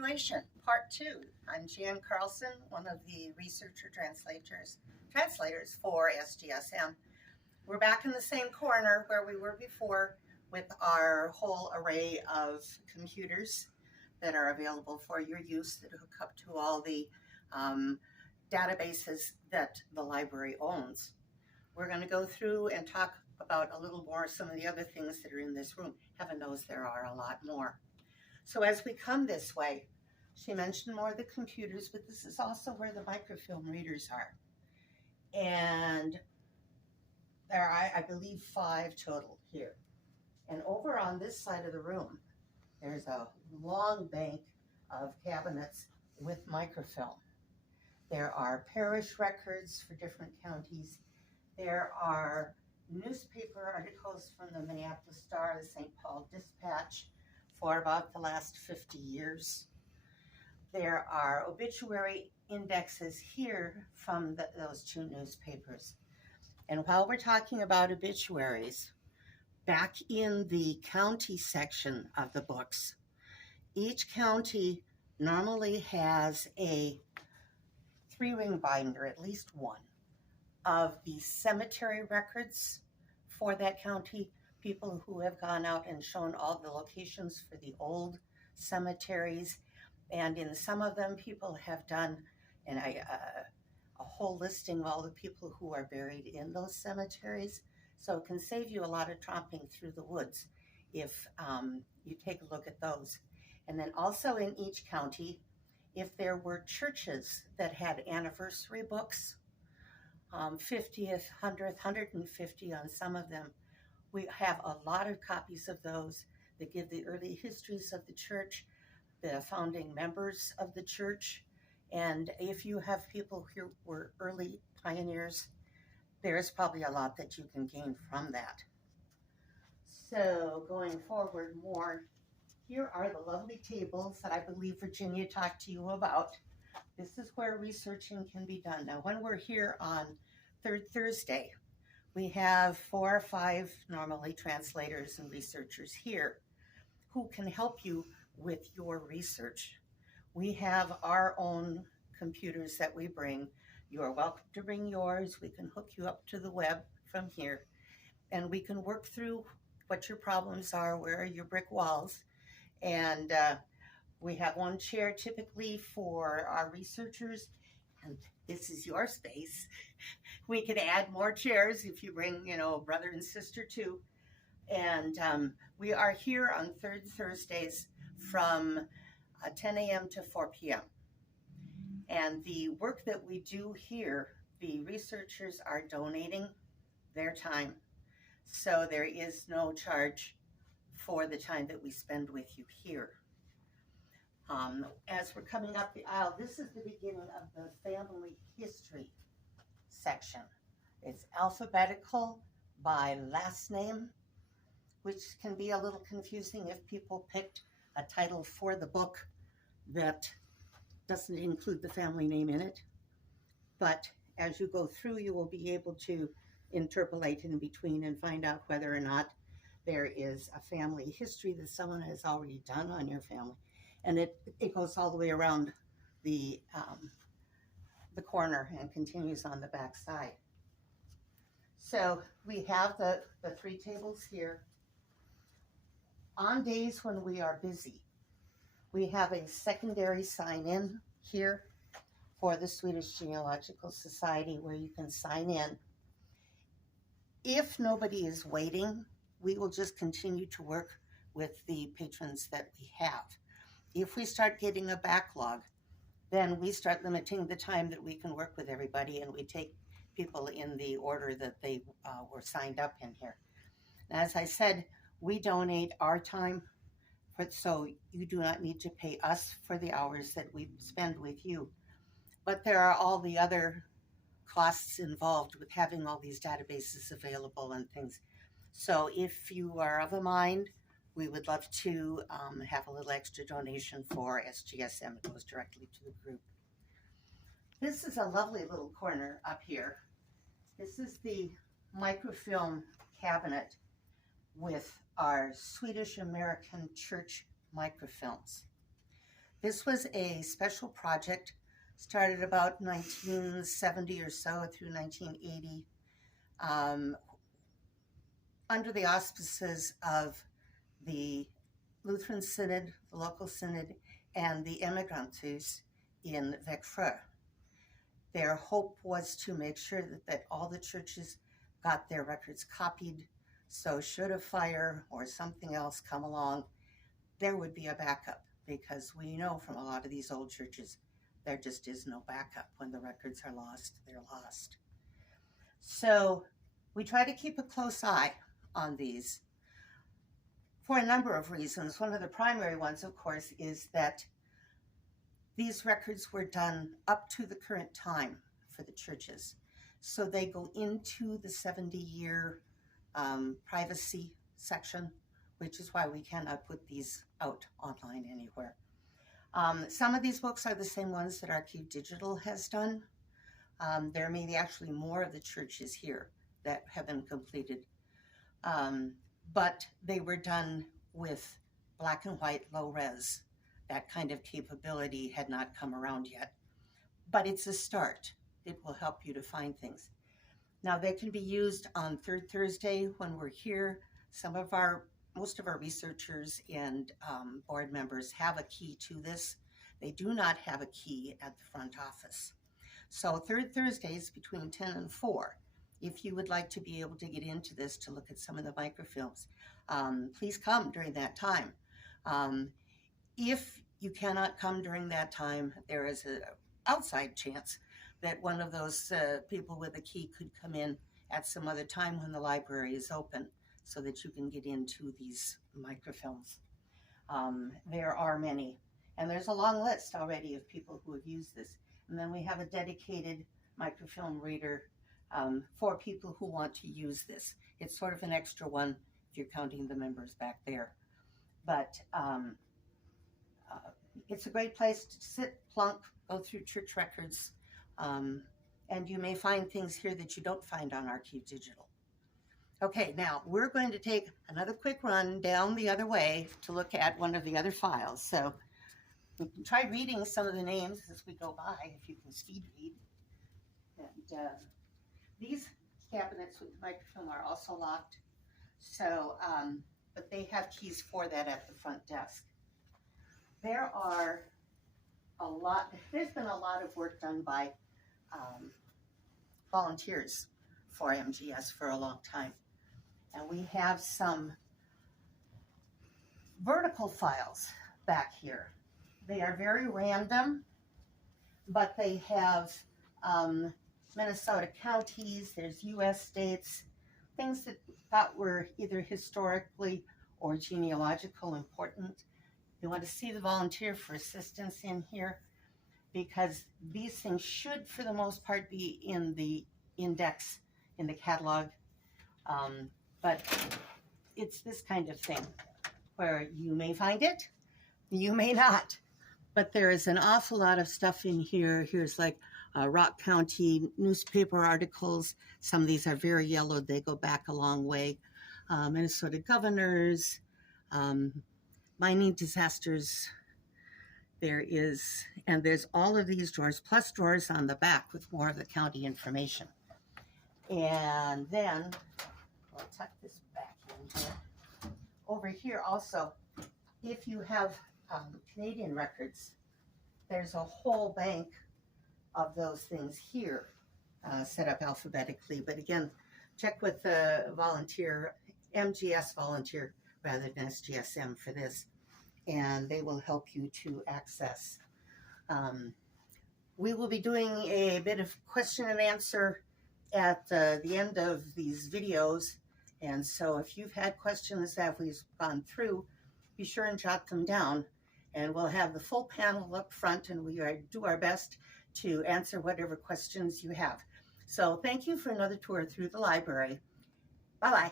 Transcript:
continuation, part 2. I'm Jan Carlson, one of the translators for SGSM. We're back in the same corner where we were before with our whole array of computers that are available for your use that hook up to all the databases that the library owns. We're going to go through and talk about a little more some of the other things that are in this room. Heaven knows there are a lot more. So as we come this way, she mentioned more of the computers, but this is also where the microfilm readers are. And there are, I believe, 5 total here. And over on this side of the room, there's a long bank of cabinets with microfilm. There are parish records for different counties. There are newspaper articles from the Minneapolis Star, the St. Paul Dispatch, for about the last 50 years. There are obituary indexes here from those 2 newspapers. And while we're talking about obituaries, back in the county section of the books, each county normally has a 3-ring binder, at least one, of the cemetery records for that county, people who have gone out and shown all the locations for the old cemeteries. And in some of them, people have done a whole listing of all the people who are buried in those cemeteries. So it can save you a lot of tromping through the woods if you take a look at those. And then also in each county, if there were churches that had anniversary books, 50th, 100th, 150 on some of them, we have a lot of copies of those that give the early histories of the church, the founding members of the church, and if you have people who were early pioneers, there's probably a lot that you can gain from that. So going forward more, here are the lovely tables that I believe Virginia talked to you about. This is where researching can be done. Now, when we're here on third Thursday, we have 4 or 5 normally translators and researchers here who can help you with your research. We have our own computers that we bring. You are welcome to bring yours. We can hook you up to the web from here, and we can work through what your problems are, where are your brick walls. And we have 1 chair typically for our researchers, and this is your space. We can add more chairs if you bring, brother and sister too. And we are here on third Thursdays from 10 a.m. to 4 p.m. And the work that we do here, the researchers are donating their time. So there is no charge for the time that we spend with you here. As we're coming up the aisle, this is the beginning of the family history section. It's alphabetical by last name, which can be a little confusing if people picked a title for the book that doesn't include the family name in it. But as you go through, you will be able to interpolate in between and find out whether or not there is a family history that someone has already done on your family. And it goes all the way around the corner and continues on the back side. So we have the 3 tables here. On days when we are busy, we have a secondary sign-in here for the Swedish Genealogical Society where you can sign in. If nobody is waiting, we will just continue to work with the patrons that we have. If we start getting a backlog, then we start limiting the time that we can work with everybody, and we take people in the order that they were signed up in here. Now, as I said, we donate our time, so you do not need to pay us for the hours that we spend with you. But there are all the other costs involved with having all these databases available and things. So if you are of a mind, we would love to have a little extra donation for SGSM. It goes directly to the group. This is a lovely little corner up here. This is the microfilm cabinet with our Swedish American church microfilms. This was a special project, started about 1970 or so through 1980, under the auspices of the Lutheran Synod, the local synod, and the emigrantes in Vecfreux. Their hope was to make sure that all the churches got their records copied, so should a fire or something else come along, there would be a backup, because we know from a lot of these old churches, there just is no backup. When the records are lost, they're lost. So we try to keep a close eye on these for a number of reasons. One of the primary ones, of course, is that these records were done up to the current time for the churches. So they go into the 70-year privacy section, which is why we cannot put these out online anywhere. Some of these books are the same ones that Archive Digital has done. There may be actually more of the churches here that have been completed, but they were done with black and white low res. That kind of capability had not come around yet, but it's a start. It will help you to find things. Now, they can be used on Third Thursday when we're here. Most of our researchers and board members have a key to this. They do not have a key at the front office. So Third Thursdays between 10 and 4, if you would like to be able to get into this to look at some of the microfilms, please come during that time. If you cannot come during that time, there is an outside chance that one of those people with a key could come in at some other time when the library is open, so that you can get into these microfilms. There are many, and there's a long list already of people who have used this. And then we have a dedicated microfilm reader for people who want to use this. It's sort of an extra one if you're counting the members back there. But it's a great place to sit, plunk, go through church records, and you may find things here that you don't find on Archive Digital. Okay, now we're going to take another quick run down the other way to look at one of the other files. So we can try reading some of the names as we go by, if you can speed read. And these cabinets with the microfilm are also locked, so but they have keys for that at the front desk. There's been a lot of work done by volunteers for MGS for a long time. And we have some vertical files back here. They are very random, but they have Minnesota counties, there's US states, things that thought were either historically or genealogical important. You want to see the volunteer for assistance in here, because these things should, for the most part, be in the index, in the catalog. But it's this kind of thing where you may find it, you may not. But there is an awful lot of stuff in here. Here's like Rock County newspaper articles. Some of these are very yellowed. They go back a long way. Minnesota governors, mining disasters. There's all of these drawers, plus drawers on the back with more of the county information. And then, I'll tuck this back in here. Over here also, if you have Canadian records, there's a whole bank of those things here, set up alphabetically. But again, check with the volunteer, MGS volunteer, rather than SGSM for this, and they will help you to access. We will be doing a bit of question and answer at the end of these videos, and so if you've had questions that we've gone through, be sure and jot them down, and we'll have the full panel up front, and we do our best to answer whatever questions you have. So thank you for another tour through the library. Bye-bye.